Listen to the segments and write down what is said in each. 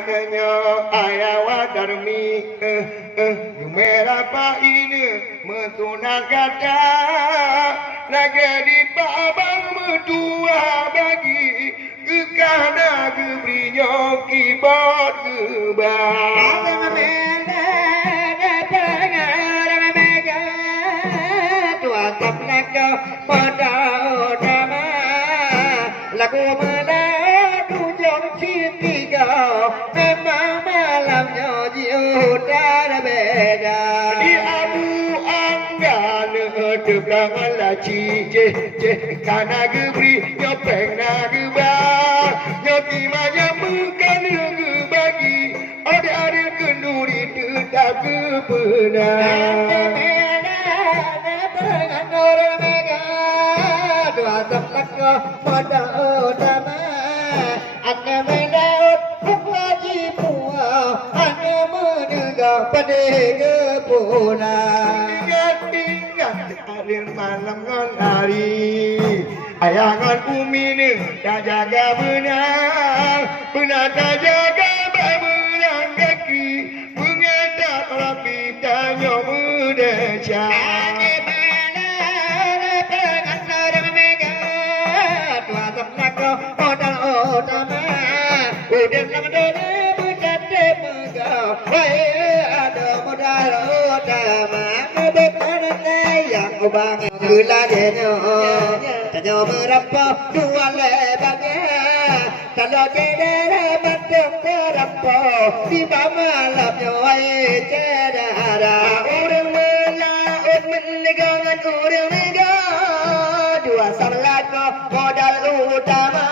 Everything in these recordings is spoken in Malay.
Nyo ayawa darmi merapa ini mentuna kata lagi di babang medua bagi kekana gebrinyo kibot gebang pada nama lagu menadu jom cintiga memang malamnya jiudan beda di abu anggan depangan laci kana gebri nyopeng na gebang nyotimanya bukan gebagi ada kenduri tetap kebenar pada utama ane menaut haji puah ane menegak pada kepuna ingat alir malam ngon hari ayangan umi ni dah jaga benar dah jaga benar kaki mengedak rapi danyo muda udah nama berkata megau ada modal utama beban yang ubang gula jenyo tanyo berapa dua lebangnya kalau tidak bentuk terapa di malamnya cedera orang melaut menegangan orang megang dua salat modal utama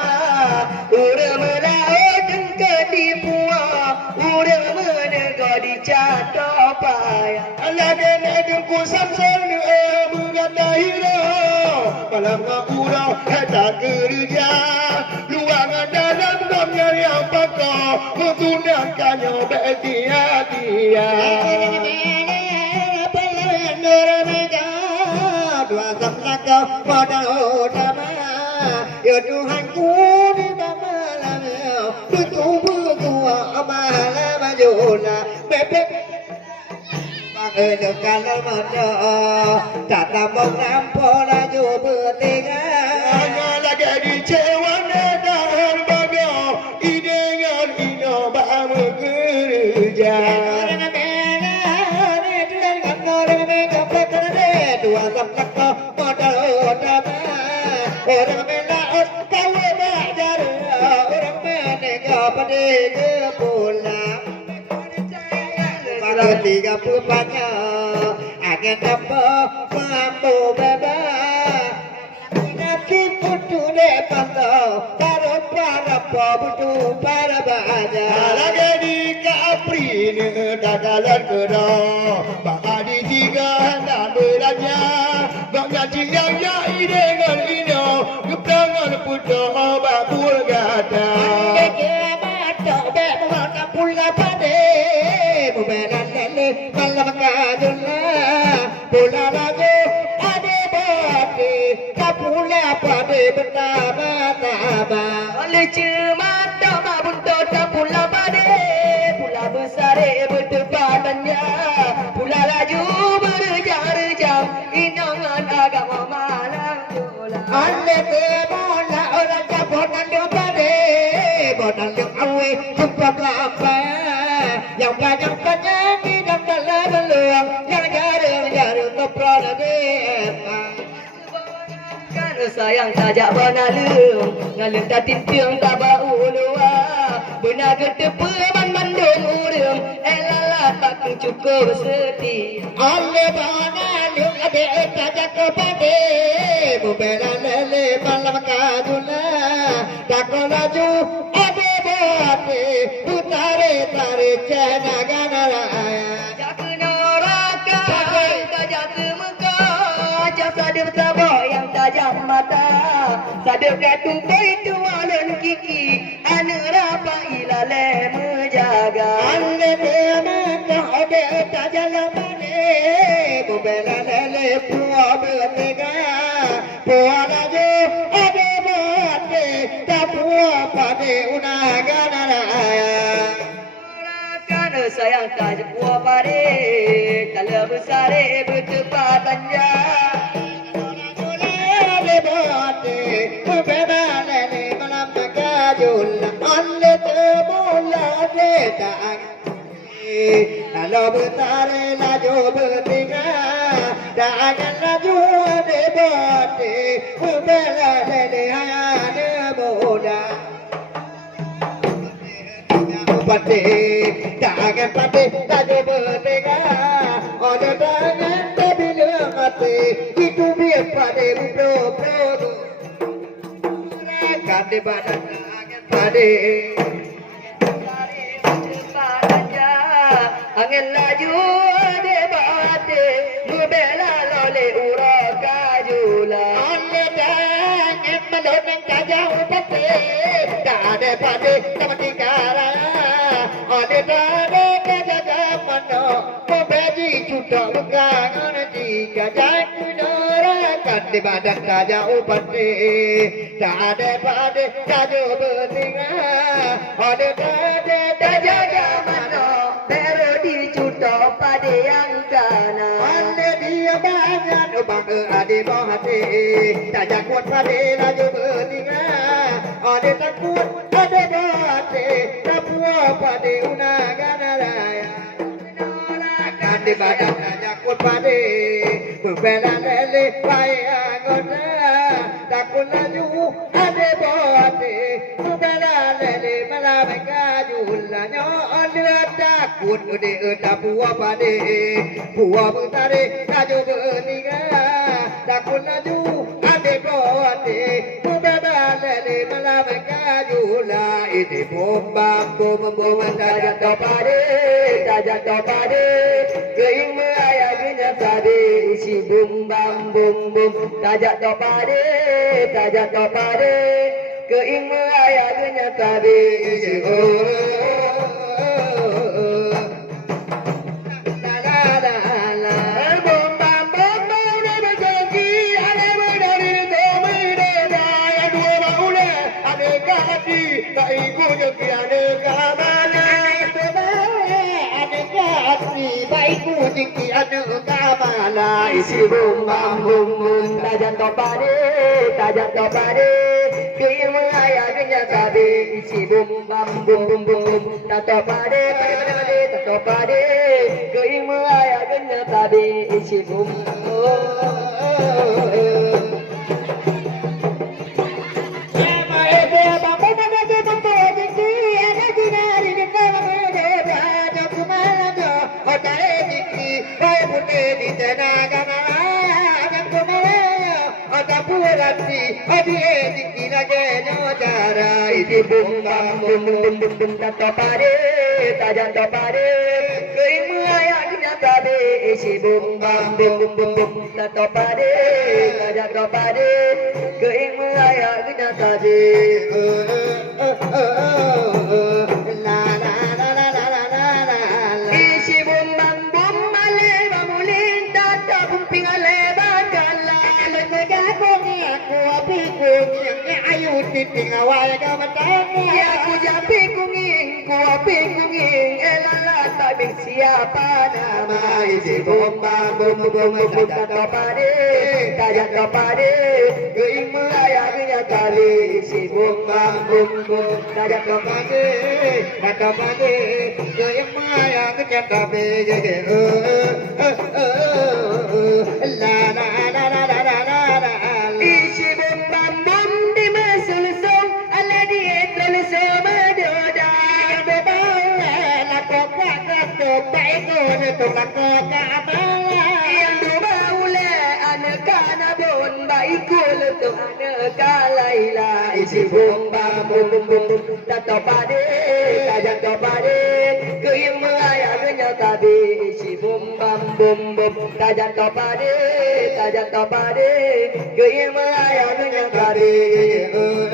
orang melaut urang menega di catopai ala dene ku samson mengata hiro malam urang kata kerja luang dalam domnya yang pakau menggunakannya betia-tia dua samlaka pada utama ya Tuhanku di malam betul-betul malam majuna bebek dekat lemahnya tak tambah nampol laju bertiga lagi di cewana dan bagau idengan ino bahamu kerja dua samlaka modal utama orang melaut kau belajar orang menega pada kepulang pada 34-nya angin apa mampu bebas nanti putu depan tau taruh para butuh para baja lagi di kapri dagalan kerang baka di tiga hendak beranya bangga yang jai dengan ino keperangan putu bakul gada pula pade bubelan lele malam kadula pula lagu ade bati kapula pade betaba taba oleh cemata babunto pula pade pula besar berdepannya pula laju berjam-jam inangan agama malam jola alle bola orang kaponan dia pade bodan yang awe jumpa apa yang banyak di dalam beluang yang jarum toprol kan sayang tajak banalung ngalung tak tintiung tak bau lua benar gede peman mandung urung elala tak cukup seti alle banalung ade tajak kepade bubela lele malam kaduna tak laju ade bate utare cena ganaraya jakna raka tajak muka sadar sabok yang tajam mata sadar katung itu alen kiki ane rapa ilale menjaga ane mata ode tajam mane bubela lele puah bertega puah laju ade bate tak puah pade unaganaraya kaj puah pare kala besare bertepat panjang de bote beba le malam kajul alle te bola de tang Kalau betare laju bertinga Tangan laju de bote bela le hane muda Pate tangan pate laju bertinga Ada tangan bila mati itu biar pade bro bro Kade badan tangan pade angin laju debate mubela lole ura kajula Alle tangan meloneng kajau pate Kade pade tamati kara Alle pade kajaga mano Membeji cutok lukangan jika jangan Kade badan kajau pate Kade pade kajau bertinga Alle pade jaga mano pero dicutok pada yang kana Alle dia banyak bang ade bahate tajak kuat pade laju bertinga ade takut ade bahate tapua pade unagana raya ade badan tajak kuat pade berbela lele paya anggota takut laju ade bahate berbela lele malam kajulanya ade takut ade tapua pade puah betare laju bertiga takut laju ade bote beba lele malam kajula ini bomba bom bom tajak topade keing meaya genya tade isi bum bam bum bum tajak topade keing meaya genya tade isi isi bum bam bum bum tajak topade keing meaya genya tade isi bum bam bum bum topade keing meaya genya tade isi bum isi bum bam bum bum topade keing meaya genya tade isi bum bam bum bum topade keing meaya genya tade isi bum bam bum ale mamulin tata bumping ale bakala Lega kongi aku api kongi ayu titing awal gamatani ya ku japi kunging elala tabing siapa nama isi bum bam bum tajak topade keing meaya genya tade isi bum bam bum tajak topade yang maya kenyatabe la isi bum bam bum di masulsum ala di etulsum adoda yang dua ule anak bon baikul tu anak laila isi bum bam bum topade keing meaya genya tade isi bum bam tajak topade keing meaya genya tade bum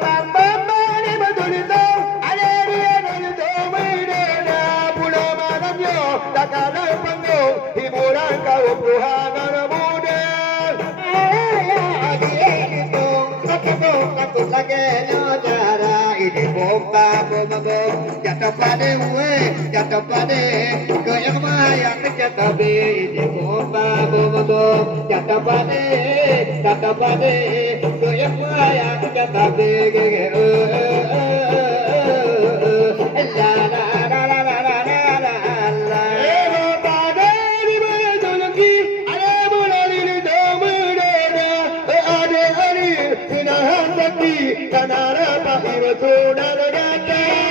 bam bum ni betul itu ada dia itu medena pulau malamnya takkan panggung hiburan kaum Tuhan muda Aku lagi di bomba bomba bom jatuh pada we jatuh pada ke yang maya ke jatuh be di bomba bomba bom jatuh pada ke yang maya ke jatuh be la la la la la la la la Kanara pahir tuna gata